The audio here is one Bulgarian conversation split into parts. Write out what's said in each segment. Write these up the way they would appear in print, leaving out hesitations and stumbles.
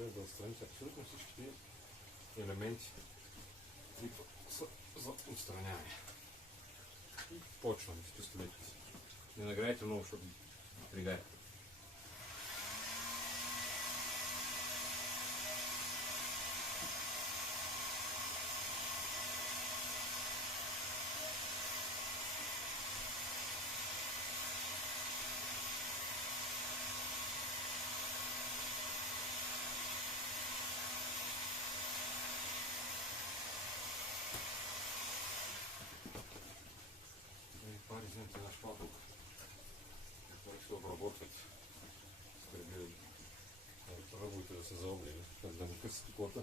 сега да отстраните абсолютно всичките елементи, които са за отстраняване. И почваме с пистолетите. Не нагрейте много, защото пригая. Пари вземете на шпатулка, които се обработват преди ръбовете да се заоблили, да не късите кота.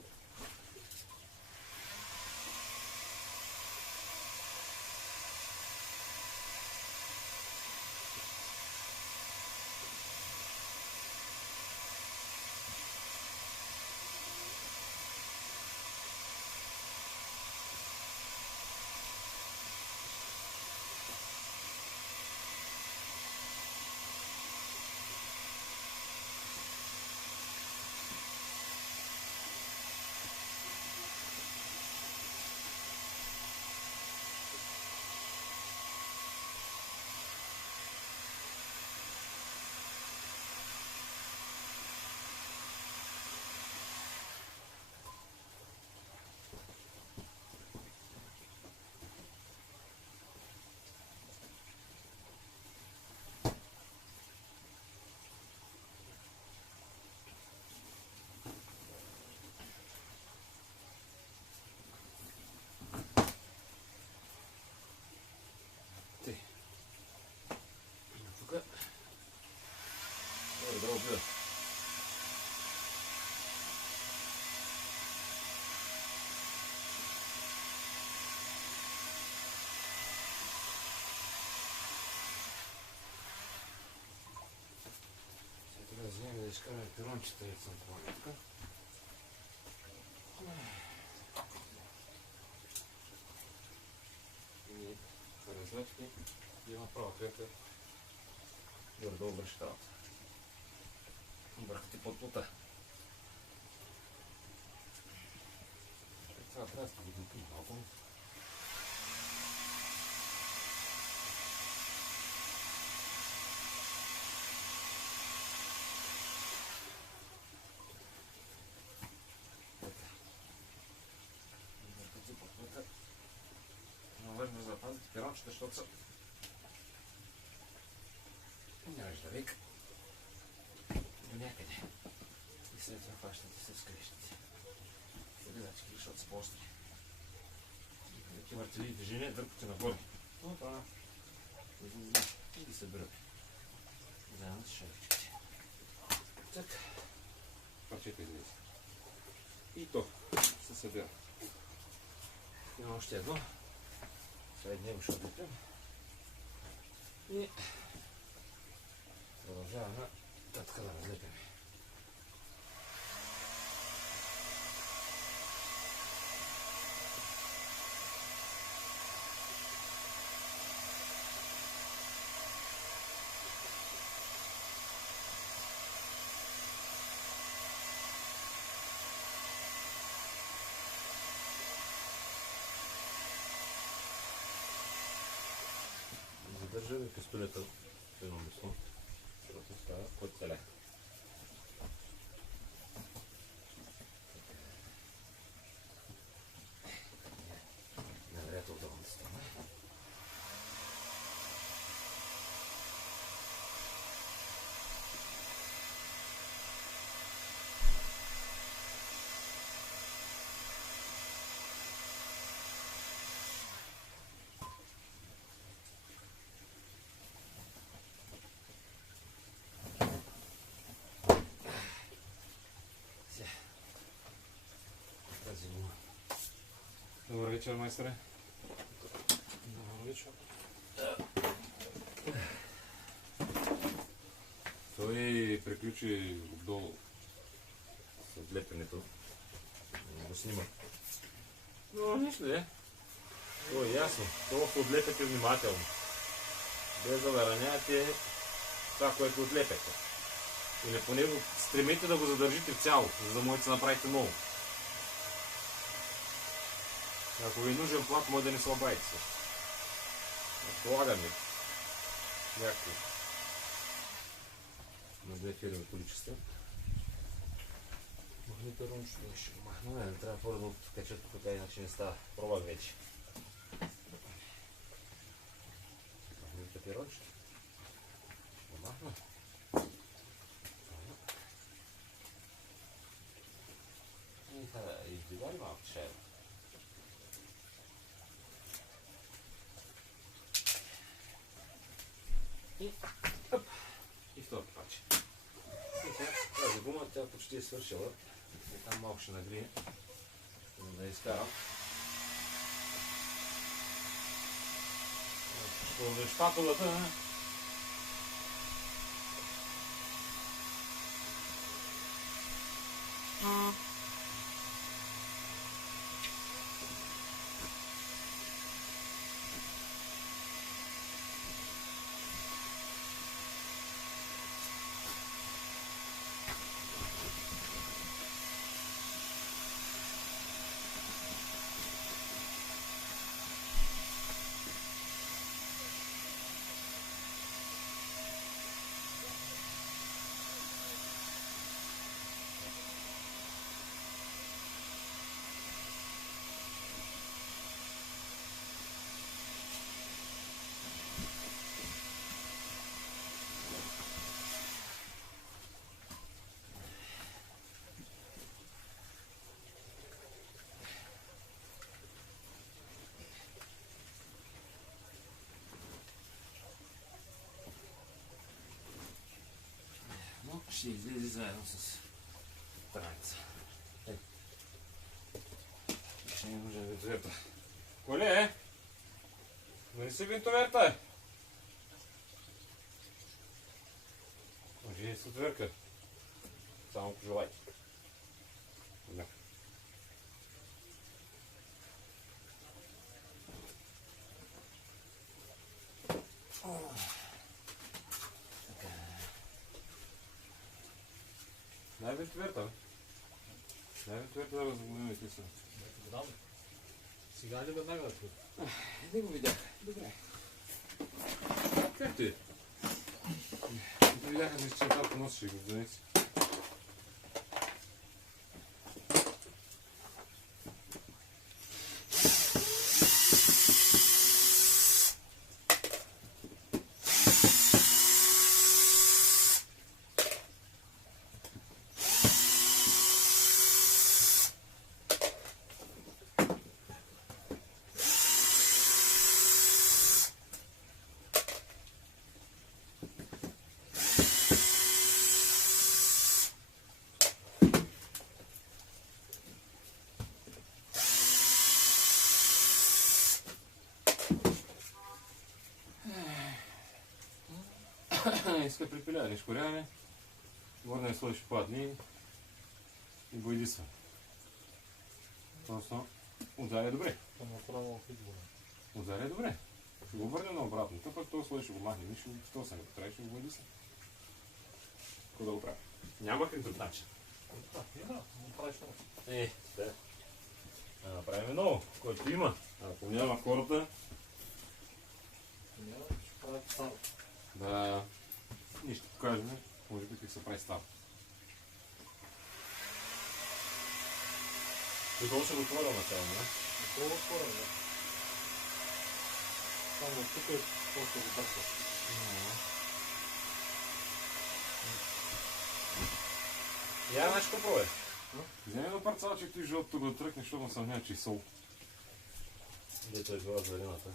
Добре. Сега да вземем да изкараме пирончета и центровалетка. И разлечки и направо трета горе-долу връщават. Бъркате под плота. Това трябва да се видим малко. Бъркате под плота. Но важно да запазите пирончета, защото са нямаш да вика до някъде и след това хващате се с клещите. Гледачки, защото са по-остри. И въртели движение, дърпате нагоре. Опа! И ги събираме. Заедно с шайчките. Так. Парчета излезе. И то се събира. Има още едно. След него ще отдепим. И продължаваме така да разлепим. Задържаме пистолета в едно место, защото става под целя. Невероятно удобно да стане. Добър вечер, майстре. Добър вечер. Той приключи отдолу с отлепенето. Го снима. Но нищо не е. То е ясно. Това се отлепете внимателно. Без да нараняте това, което отлепете. Или поне го стремете да го задържите в цяло, за да можете да направите ново. Ако ви е нужен плат, може да не се обадите също. Разполагаме някакво на 2 фирми количества. Магниторончето ще го махна, не трябва първо да го качат, така иначе не става. Пробвам вече. Магниторончето. Ще го махна. И сега издигали малко шайба. И второто паче. И сега тази гума, тя почти е свършила. И там малко ще нагрие, за да я изкарам. Ще шпатулата. Ще излезе заедно с траница. Ще ни нужен вентилетор. Коле, донеси вентилетор. Може и с отверка. Само пожелайте. Да. Дай вентилетор. Дай вентилетор да разгледаме се. Сега ли веднага да чуя? Не го видях. Добре. Както е. Видяха ми, че това по нос ще го донеси. Иска припиляване, изкоряване, горния слой ще падне и го изисва. Просто ударя добре. Ударя добре. Ще го обърнем на обратното, пък този слой ще го махнем и ще го стосаме. Трябва ще го изисва. Какво да го правя? Няма как друг начин. Да. Да направим ново, който има. Ако няма хората, да ние ще покажем, може би как се прави став. Долу ще го отворя начало, не? Долу отворя, да. Само тук е просто го бърка. Я знаеш какво пробвай? Вземи едно парцалчето и жълтото го тръкне, защото му съмня, че и сол. Дето е била зелената.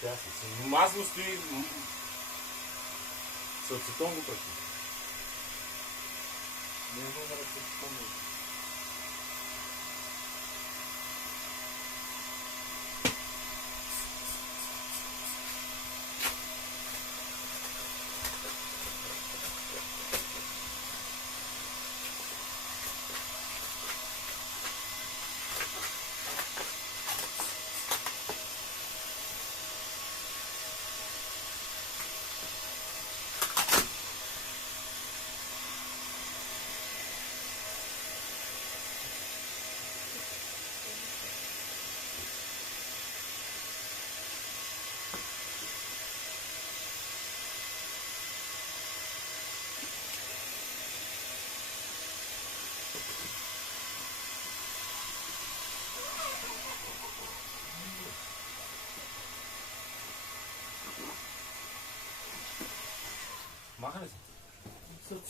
Тя с масло стои, с ацетон го пръкне. Не е номер ацетон.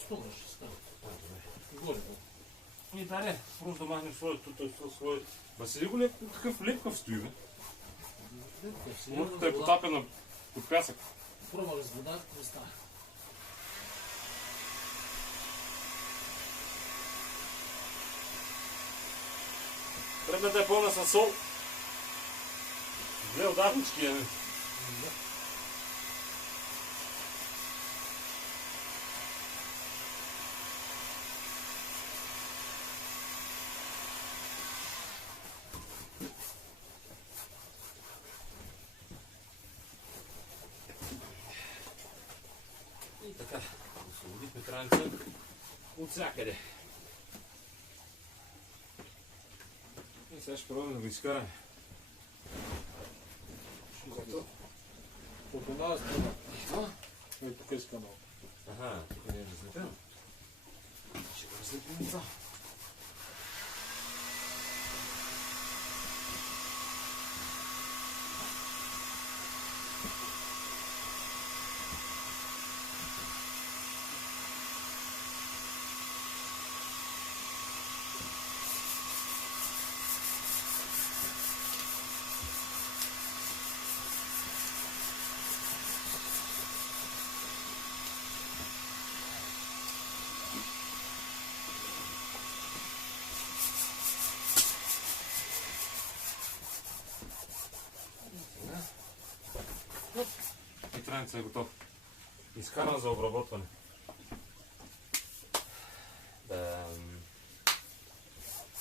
Стугаш, става. Добре. Горе. И дале, просто да махнем свой Василико ли такъв лепкав стои, бе? Мърката е потапена под пясък. Пробвах с вода, не става. Трябва да е пълна със сол. Две удавнички е. И така, освободихме краница от всякъде. И сега ще пробваме да го изкараме. От една страна. Ей, тук е сканал. Ага, тук не е разлепено. Ще го разлепим това. И траница е готов. Изкаран за обработване.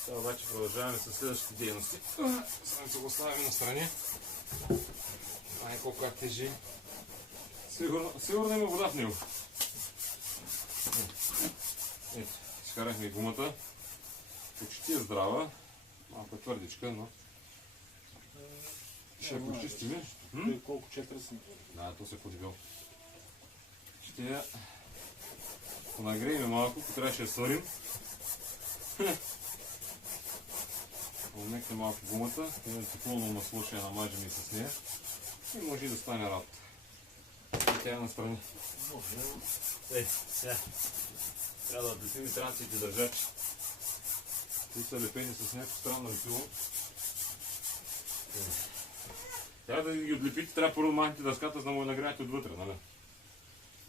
Сега обаче продължаваме с следващите дейности. Страница го оставяме на страни. Ай, колко как тежи. Сигурно има вода в него. Ето, изкарахме гумата. Почти е здрава. Малко е твърдичка, но ще я почистим. Той колко 4 см. Да, то се е подигал. Ще я понагреем малко, ако трябваше да сварим. Помекне малко гумата, едното пълно масло ще я намажем и с нея. И може и да стане работа. И тя е настрани. Ей, сега. Трябва да отлепим и транците държачи. Те са лепени с някакво странно лепило. Трябва да ги отлепите, трябва първо махнете дъската, за да му я нагряете отвътре, нали?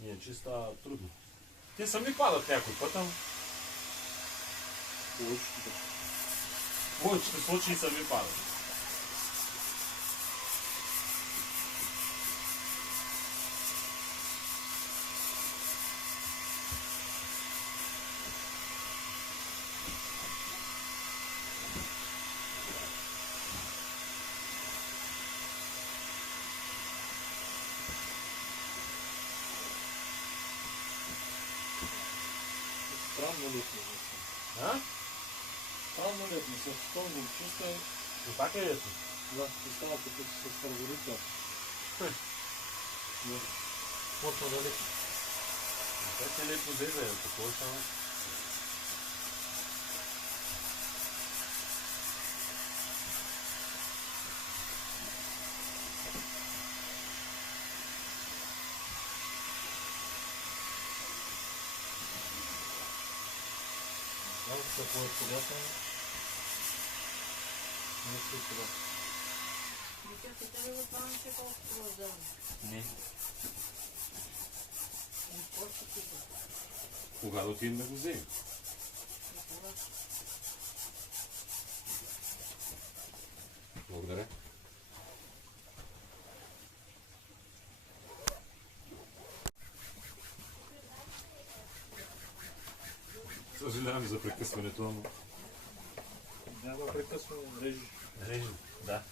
Иначе става трудно. Те сами падат някой път, ама в повечето случаи сами падат. Странно летно. А? Странно летно, с столно чиста. Но пак е лесно. Да, ще става като с фаворита. Почва да летно. Как е лепо деда, е такова само. Да, какво е приятно. Не си това. Тя ли отбаваме колко продължава? Не. Какво ще пита? Кога да отидем да го вземем? Благодаря. Съжалявам за прекъсването, но... Няма прекъсване, режи. Режем, да.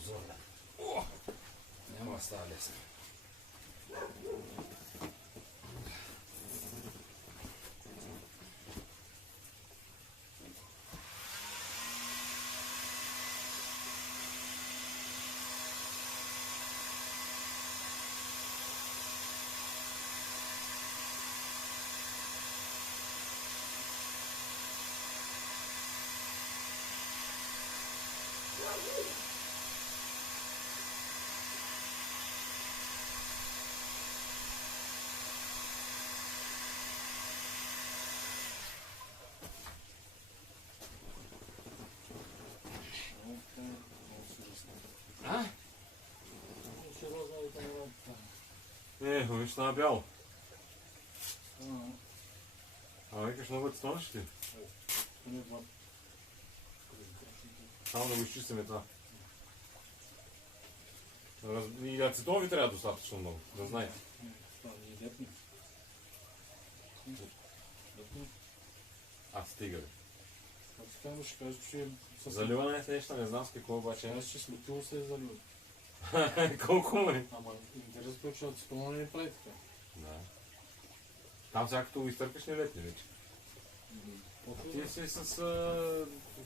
позорна. О! Няма да става лесно. А? Сериозно это не надо. Виж стана бяло. Ага. А викаш много стонеш ли? Не знам. Само да го изчистиме това. И ацетон ви трябва достатъчно много, да знаете. Това не е лепни. Лепни. Стига бе. Как си казваш, ще кажеш, че със... Заливане е нещо, не знам с какво обаче. Аз ще смутило се е заливане. Колко му е? Ама интересно е, че ацетона не прави така. Да. Там всякото го изтъркаш не летни вече. Ти си с...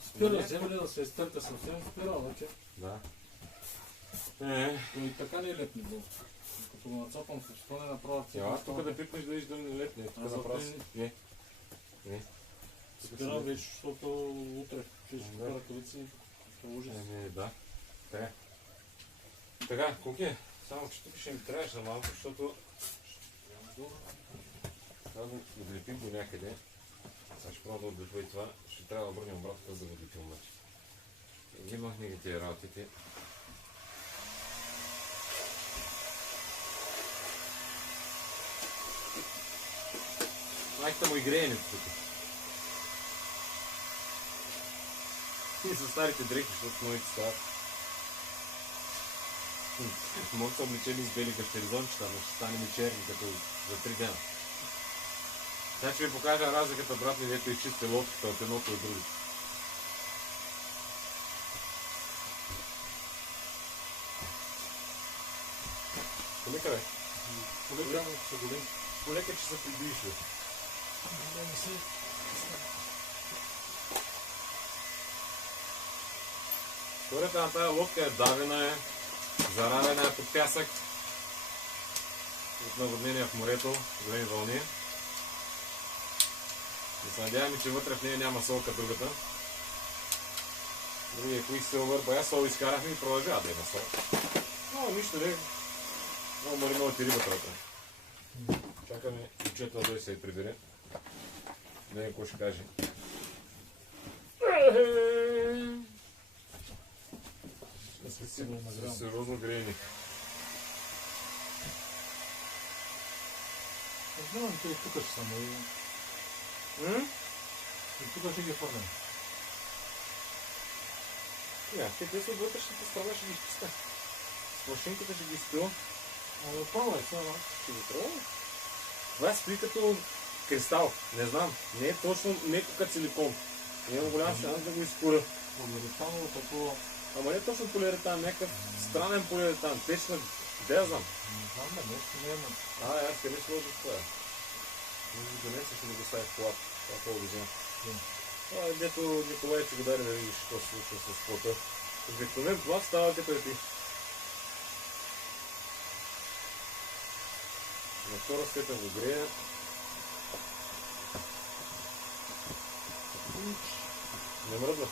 Спира, вземе ли да се изтърка съвсем, спира, обаче. Да. Но и така не е лепни был. Като го нацапам в ацетона, направя Ела, тук да пипнеш да виж да не летни. Тук направо си... Не. Спира вече, защото утре ще купя ръкавици и ще ужас. Да. Така. Така, Куки, само че тук ще ми трябваш за малко, защото... Трябва да отлепим до някъде. Сега ще пробвам да отлепя и това. Ще трябва да обърнем обратно, за да го отлепим обаче. Ги махни ги тия работите. Майката му и греенето тук. И с старите дрехи, защото моите стават. Може да са облечени с бели кафтеризончета, но ще стане ми черни като за 3 дена. Сега ще ви покажа разликата, брат ми, дето изчисти лодката от едното и от другото. Полека, бе. Полека, че са големи. Полека, че са прибиеш, бе. Не си. Историята на тази лодка е давена, заравена е под пясък от наводнение в морето, големи вълни. И се надяваме, че вътре в нея няма сол като другата. Другия кои се овърбая, сол изкарахме и продължава да има сол. Но нищо не. Много мариновати рибата вътре. Чакаме учета да се я прибере. Не знам какво ще каже. Сериозно греени. Знам, че и тук ще съм. И тук ще ги фърнем. Ще те са от вътрешната страна, ще ги изпуска. С машинката ще ги изпила. Пробвай сега. Ще ги пробвай. Това стои като кристал. Не знам. Не е точно меко като силикон. Имам голям шанс да го изкуря. Полиуретаново такова. Ама не точно полиуретан, някакъв странен полиуретан. Течна, да я знам. Не знам, нещо не има. Аз къде ще сложих това? Не го донесе, ще го ставя в колата. Това по-обичам. Това е дето Николай ти го даде да видиш какво се случва с плата. Обикновен плат става като ти. На втора степен го грея. Не мръдва.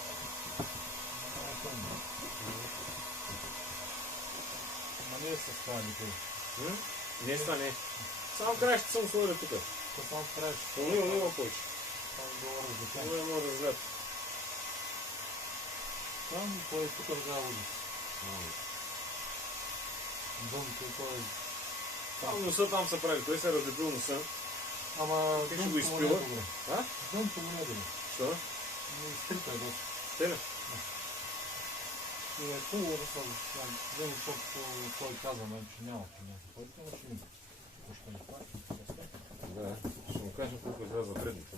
Ма не е с това никой. Не стане. Само край ще съм сложил тук. То само правиш. Няма повече. Там долу различава. Не мога да разгледам. Там кой тук взява ужас. Дъното той е... Там носа там се прави. Той се е разлепил носа. Ама Как ще го дъното му не е изпила? добре. А? Дъното му не е добре. Що? Изтрита е доста. Теле? И е хубаво да съм. Дъно, защото той каза, че няма който, но ще има. Защо не това? Да, ще му кажем колко изляза предното.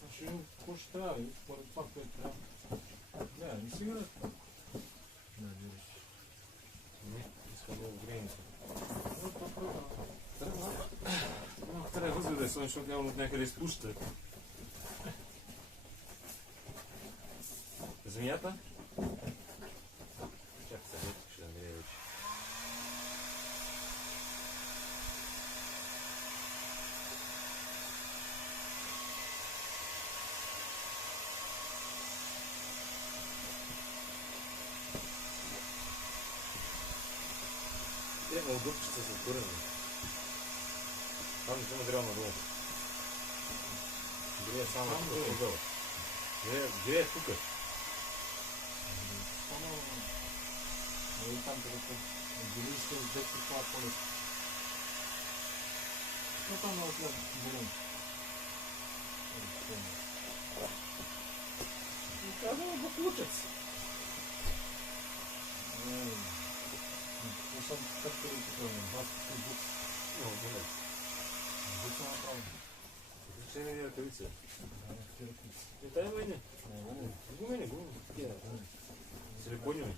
Значи, какво ще трябва? Според това, което трябва. Не, Не, не сега е това. Не, виж. Не, искам да огреем. Трябва. Трябва да възгледа, защото няма от някъде изпуща. Змията? Чакай сега, ще намеря вече. Има дупчица с отгорени. Там не съм грял надолу. Грея само тук отдолу. Грея тук. Само... И там където отдели се от детски това по-лесно. Но там е отляд, болен. Казвам баклучец. Не съм кърпили тук, баските букс. Много болен. Букса направо. Защо не е ръкавица? Ти ръкавици. Не тай мене. Не, Гумени. Силикониви.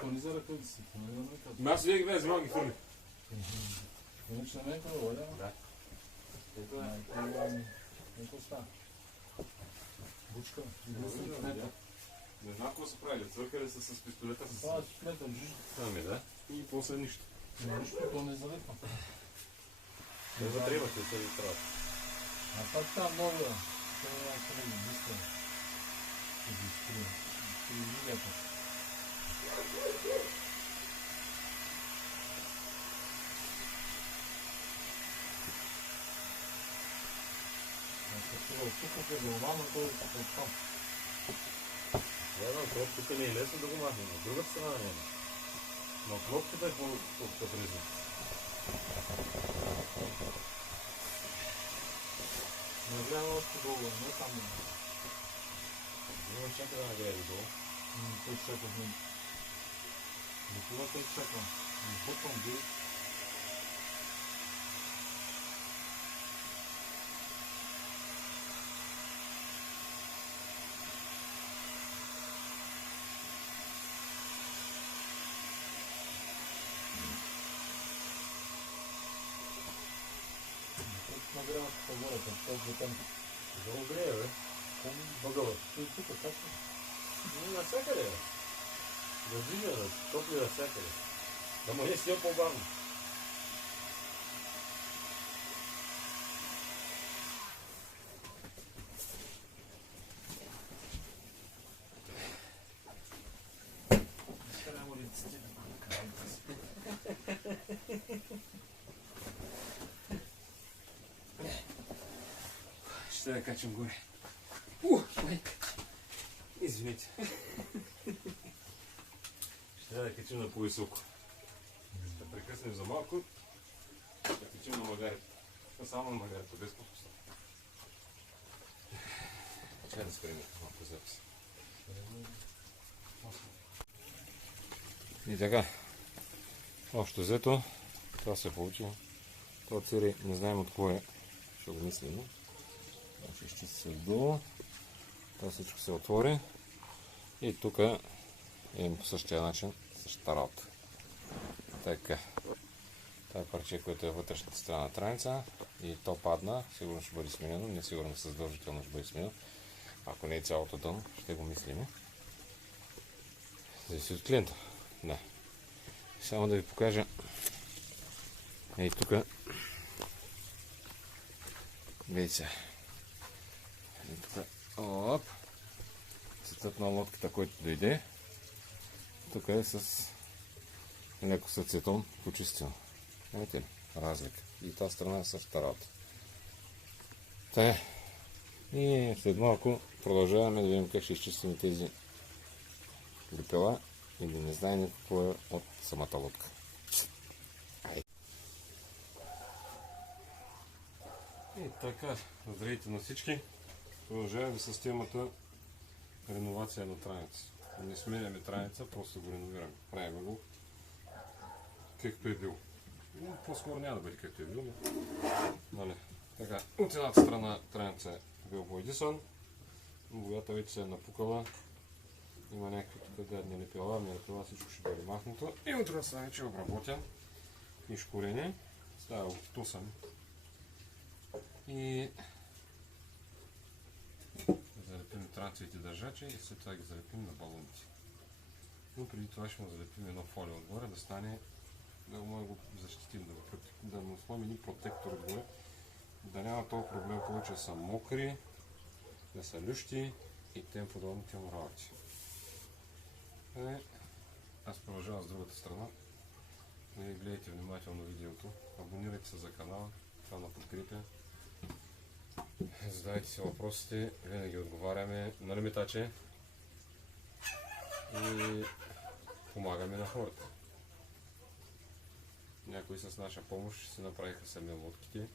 То не за ръкавиците, не за ръкавиците. Аз вие ги бе, взимам ги хвърли. Иначе на мен това воля. Да. Ето е. Ето става. Бучка. Не знам какво са правили. Цвъркали са с пистолета с... Това е пистолета, вижда. Ами да. И после нищо. Нищо, то не залепва. Не затребате, се ви трябва. А пак там много е. Това е къде ги диска. Ще ги изтрия. Ще ги видяте. Тук е голова, но той е тук там. Да, тук не е лесно да го махнем. От другата страна няма. Но клопката е по-трезно. Не гледам още долу, не там не. Има чака да нагрее долу. Той чакам. До кога той чакам? Бутвам бил. Нагряваш по гората, този там. Да го грее, бе. Въгъла. Той тук, как? Навсякъде, бе. Да движа, да топли навсякъде. Да му е сил по-бавно. Ще да качам горе. Извините. Ще да качим на по-високо. Ще прекъснем за малко. Ще качим на магарите. Само на магарите, без по-високо. Чай да спрем малко запис. И така. Общо взето, това се получи. Това цели не знаем от кое ще го мислим. Ще изчисти се отдолу. Това всичко се отвори. И тук имам по същия начин същата работа. Така. Това е парче, което е вътрешната страна на страница. И то падна. Сигурно ще бъде сменено. Не сигурно със задължително ще бъде сменено. Ако не е цялото дъно, ще го мислим. Зависи от клиента. Да. Само да ви покажа. Ей тук. Видите. Ей тук. Оп. Цветът на лодката, който дойде. Тук е с леко с ацетон почистил. Видите ли? Разлика. И тази страна е същата работа. Та. И след малко продължаваме да видим как ще изчистим тези лепела и да не знаем какво е от самата лодка. И така, здравейте на всички. Продължаваме с темата реновация на траница. Не сменяме траница, просто го реновираме. Правим го както е бил. По-скоро няма да бъде както е бил, но нали. Така, от едната страна траница е бил боядисан, боята вече се е напукала, има някакви тук гадни лепила, всичко ще бъде махнато и от друга страна вече е обработен и шкурение. Става обтусан и залепим транцевите държачи и след това ги залепим на балоните. Но преди това ще му залепим едно фолио отгоре, да стане, да му го защитим, да му сложим и протектор отгоре, да няма толкова проблем повече да са мокри, да са лющи и тем подобните му работи. Аз продължавам с другата страна. Гледайте внимателно видеото, абонирайте се за канала, това на подкрепя. Задавайте си въпросите, винаги отговаряме на лимитаче и помагаме на хората. Някои с наша помощ си направиха сами лодките,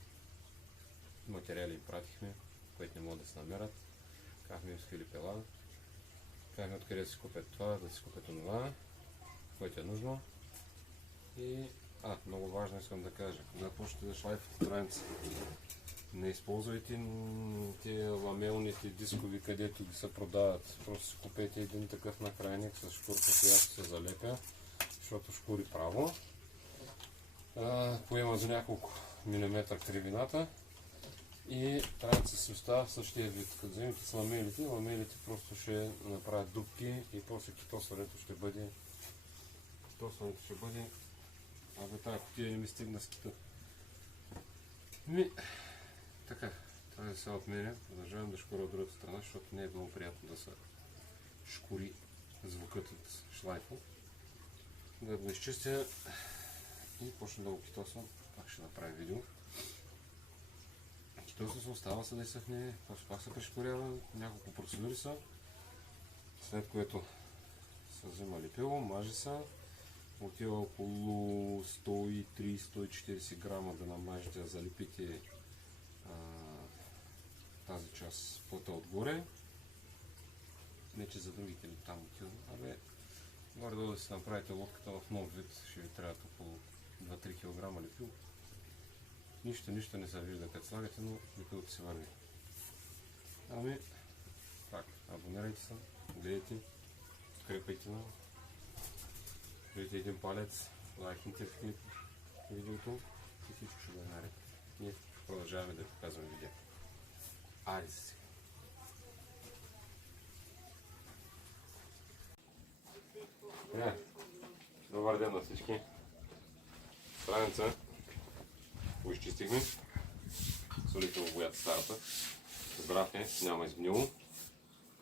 материали им пратихме, които не могат да се намерят. Казахме им скили пела, казахме откъде да си купят това, да си купят онова, което е нужно. И много важно искам да кажа, когато почнете да шлайфате траница, не използвайте тези ламелните дискови, където ги се продават. Просто си купете един такъв накрайник с шкурка, която се залепя, защото шкури право. Поема за няколко милиметра кривината и траница си остава в същия вид. Като вземете с ламелите просто ще направят дупки и после китосването ще бъде тази кутия не ми стигна с кита. Така, това е сега от мене. Продължавам да шкуря от другата страна, защото не е много приятно да се шкури звукът от шлайфа. Да го изчистя и почна да го китосвам. Пак ще направя видео. Китосва се, остава се да изсъхне, после пак се пришкурява, няколко процедури са. След което се взема лепило, мажи се. Отива около 130-140 грама да намажете, да залепите тази част плътта отгоре. Не че за другите ли там отива. Горе-долу да си направите лодката в нов вид, ще ви трябва около 2-3 кг лепило. Нищо не се вижда като слагате, но лепилото се върви. Так, абонирайте се, гледайте, подкрепайте на. Дайте един палец, лайкните в видеото и всичко ще бъде наред. Ние продължаваме да показваме видео. Айде сега! Добър ден на всички! Страница го изчистихме. Солихме му боята старата. Здрав е, няма изгнило.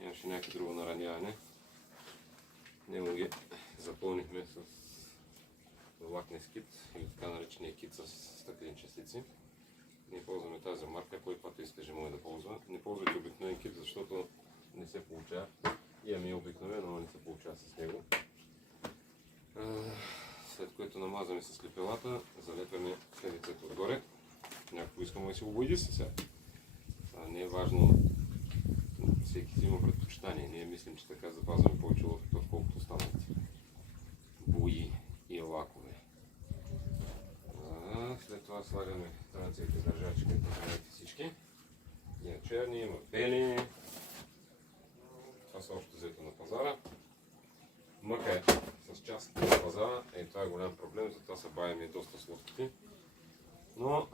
Имаше някакво друго нараняване. Него ги запълнихме с лакнес кит или така наречения кит с стъклени частици. Ние ползваме тази марка, кой път искаше може да ползва. Не ползвайте обикновен кит, защото не се получава. Имаме обикновен, но не се получава с него. След което намазваме с лепелата, залепяме хедицата отгоре. Някой искаме да си го бояди сега. Не е важно, всеки си има предпочитание. Ние мислим, че така запазваме повече лодката, отколкото останалите бои и лакове. След това слагаме транцевите държачи, които знаете всички. Има черни, има бели. Това са още взето на пазара. Мъка е с част на пазара. Това е голям проблем, затова се бавим и доста с лодките. Но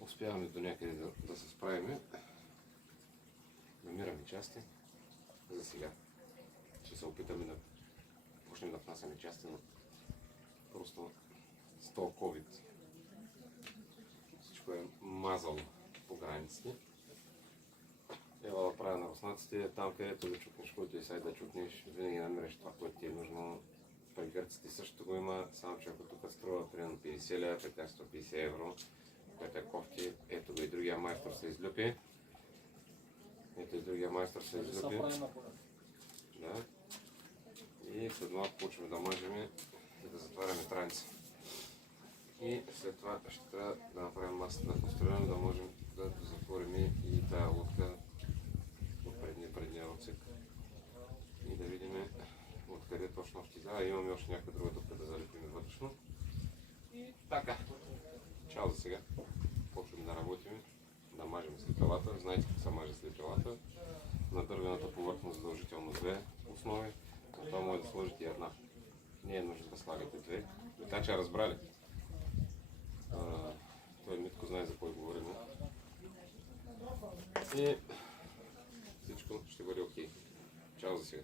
успяваме до някъде да се справим. Намираме части. За сега ще се опитаме да почнем да внасяме части, но просто с този COVID всичко е мазало по границите. Ева да правя на руснаците, там където да чукнеш, който и сайт да чукнеш, винаги намериш това, което ти е нужно. При гърците също го има, само че ако тук струва примерно 50 лева, при тях 150 евро, което е кофти. Ето го и другия майстор се излюпи. Да. И след малко почваме да мажем и да затваряме траница. И след това ще трябва да направим масата на конструиране, да можем да затворим и тая лодка от предния отсек и да видим откъде точно ще изляза. Имаме още някаква друга дупка да залепим вътрешно. И така. Чао за сега. Почваме да работим, да мажем слепилата. Знаете как се маже слепилата. На дървената повърхност задължително две основи. От това може да сложите една. Не е нужно да слагате две. Така че разбрали. Той Митко знае за кой говорим. И всичко ще бъде окей. Чао за сега.